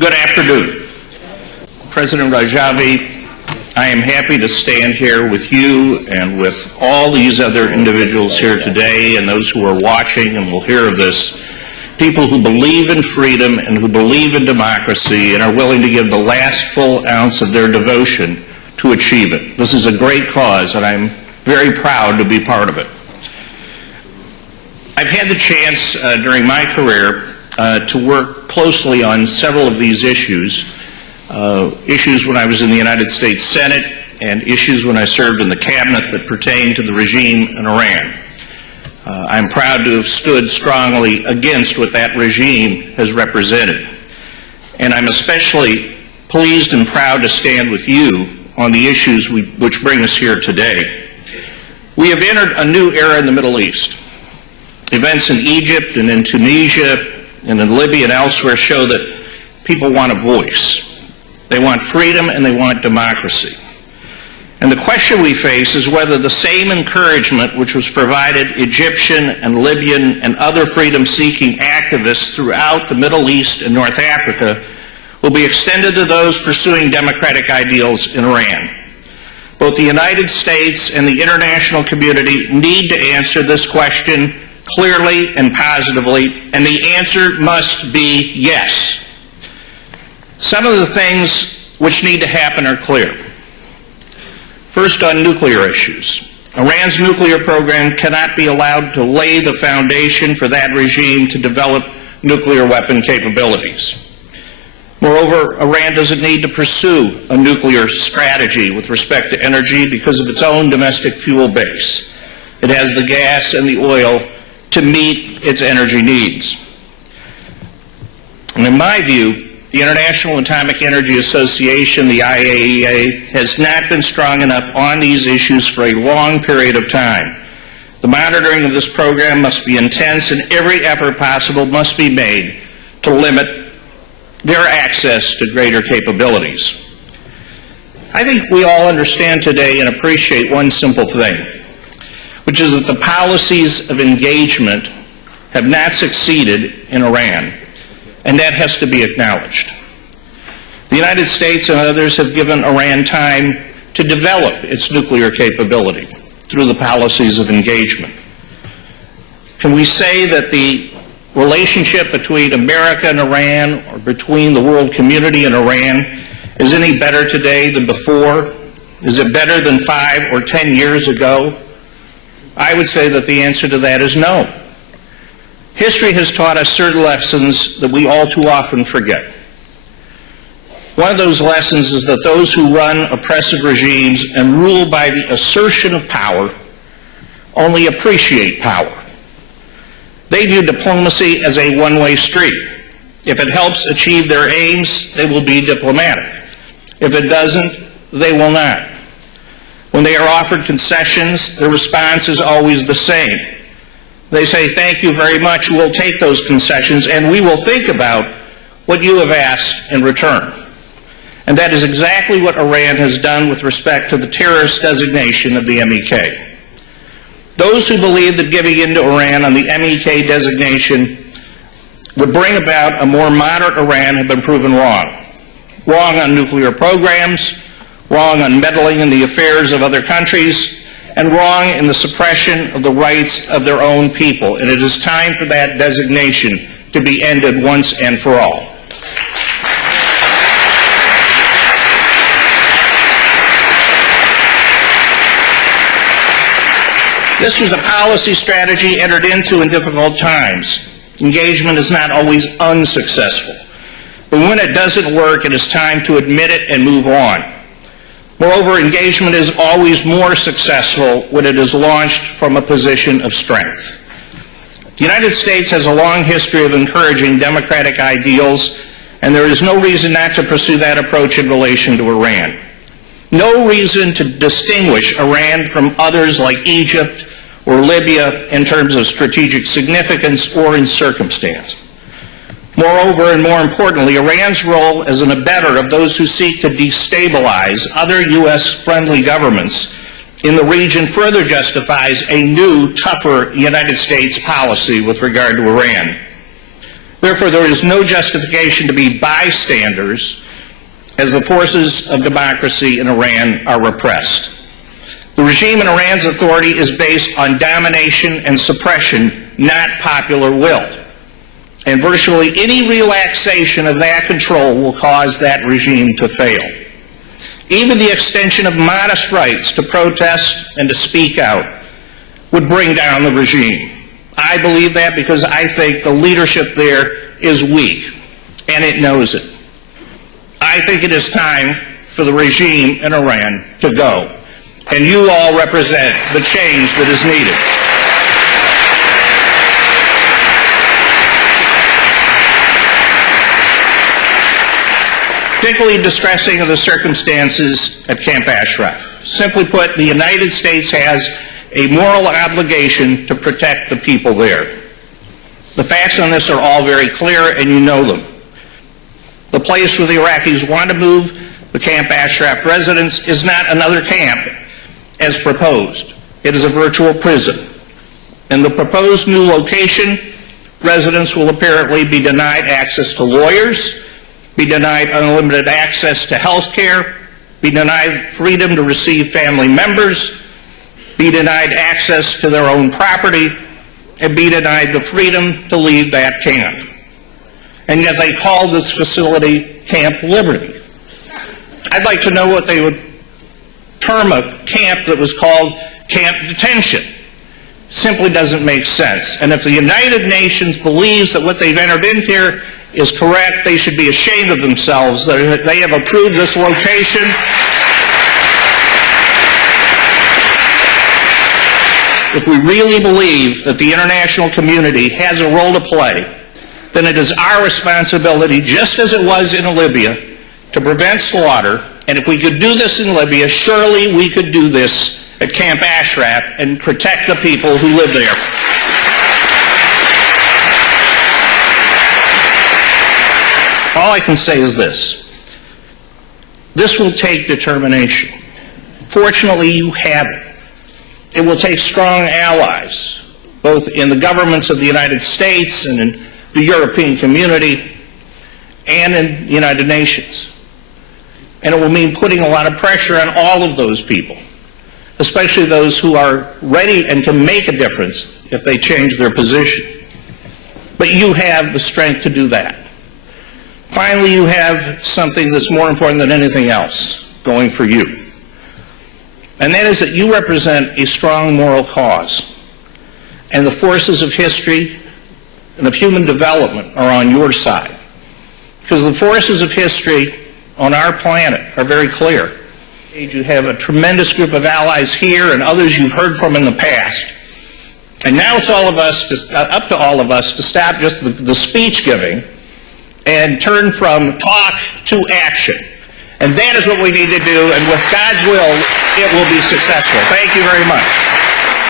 Good afternoon. President Rajavi, I am happy to stand here with you and with all these other individuals here today and those who are watching and will hear of this, people who believe in freedom and who believe in democracy and are willing to give the last full ounce of their devotion to achieve it. This is a great cause, and I'm very proud to be part of it. I've had the chance during my career to work closely on several of these issues when I was in the United States Senate and issues when I served in the cabinet that pertain to the regime in Iran. I'm proud to have stood strongly against what that regime has represented. And I'm especially pleased and proud to stand with you on the issues which bring us here today. We have entered a new era in the Middle East. Events in Egypt and in Tunisia and in Libya and elsewhere show that people want a voice. They want freedom and they want democracy. And the question we face is whether the same encouragement which was provided Egyptian and Libyan and other freedom-seeking activists throughout the Middle East and North Africa will be extended to those pursuing democratic ideals in Iran. Both the United States and the international community need to answer this question clearly and positively, and the answer must be yes. Some of the things which need to happen are clear. First, on nuclear issues. Iran's nuclear program cannot be allowed to lay the foundation for that regime to develop nuclear weapon capabilities. Moreover, Iran doesn't need to pursue a nuclear strategy with respect to energy because of its own domestic fuel base. It has the gas and the oil to meet its energy needs. And in my view, the International Atomic Energy Association, the IAEA, has not been strong enough on these issues for a long period of time. The monitoring of this program must be intense, and every effort possible must be made to limit their access to greater capabilities. I think we all understand today and appreciate one simple thing, which is that the policies of engagement have not succeeded in Iran, and that has to be acknowledged. The United States and others have given Iran time to develop its nuclear capability through the policies of engagement. Can we say that the relationship between America and Iran, or between the world community and Iran, is any better today than before? Is it better than 5 or 10 years ago? I would say that the answer to that is no. History has taught us certain lessons that we all too often forget. One of those lessons is that those who run oppressive regimes and rule by the assertion of power only appreciate power. They view diplomacy as a one-way street. If it helps achieve their aims, they will be diplomatic. If it doesn't, they will not. When they are offered concessions, their response is always the same. They say, "Thank you very much, we'll take those concessions, and we will think about what you have asked in return." And that is exactly what Iran has done with respect to the terrorist designation of the MEK. Those who believe that giving in to Iran on the MEK designation would bring about a more moderate Iran have been proven wrong. Wrong on nuclear programs, wrong on meddling in the affairs of other countries, and wrong in the suppression of the rights of their own people. And it is time for that designation to be ended once and for all. This was a policy strategy entered into in difficult times. Engagement is not always unsuccessful. But when it doesn't work, it is time to admit it and move on. Moreover, engagement is always more successful when it is launched from a position of strength. The United States has a long history of encouraging democratic ideals, and there is no reason not to pursue that approach in relation to Iran. No reason to distinguish Iran from others like Egypt or Libya in terms of strategic significance or in circumstance. Moreover, and more importantly, Iran's role as an abettor of those who seek to destabilize other U.S.-friendly governments in the region further justifies a new, tougher United States policy with regard to Iran. Therefore, there is no justification to be bystanders as the forces of democracy in Iran are repressed. The regime in Iran's authority is based on domination and suppression, not popular will. And virtually any relaxation of that control will cause that regime to fail. Even the extension of modest rights to protest and to speak out would bring down the regime. I believe that because I think the leadership there is weak, and it knows it. I think it is time for the regime in Iran to go, and you all represent the change that is needed. Particularly distressing are the circumstances at Camp Ashraf. Simply put, the United States has a moral obligation to protect the people there. The facts on this are all very clear, and you know them. The place where the Iraqis want to move the Camp Ashraf residents is not another camp as proposed. It is a virtual prison. In the proposed new location, residents will apparently be denied access to lawyers, be denied unlimited access to health care, be denied freedom to receive family members, be denied access to their own property, and be denied the freedom to leave that camp. And yet they call this facility Camp Liberty. I'd like to know what they would term a camp that was called Camp Detention. Simply doesn't make sense. And if the United Nations believes that what they've entered into here is correct, they should be ashamed of themselves that they have approved this location. If we really believe that the international community has a role to play, then it is our responsibility, just as it was in Libya, to prevent slaughter. And if we could do this in Libya, surely we could do this at Camp Ashraf and protect the people who live there. All I can say is this. This will take determination. Fortunately, you have it. It will take strong allies, both in the governments of the United States and in the European community and in the United Nations. And it will mean putting a lot of pressure on all of those people, especially those who are ready and can make a difference if they change their position. But you have the strength to do that. Finally, you have something that's more important than anything else going for you. And that is that you represent a strong moral cause. And the forces of history and of human development are on your side. Because the forces of history on our planet are very clear. You have a tremendous group of allies here and others you've heard from in the past. And now it's all of us up to all of us to stop just the speech giving and turn from talk to action. And that is what we need to do, and with God's will, it will be successful. Thank you very much.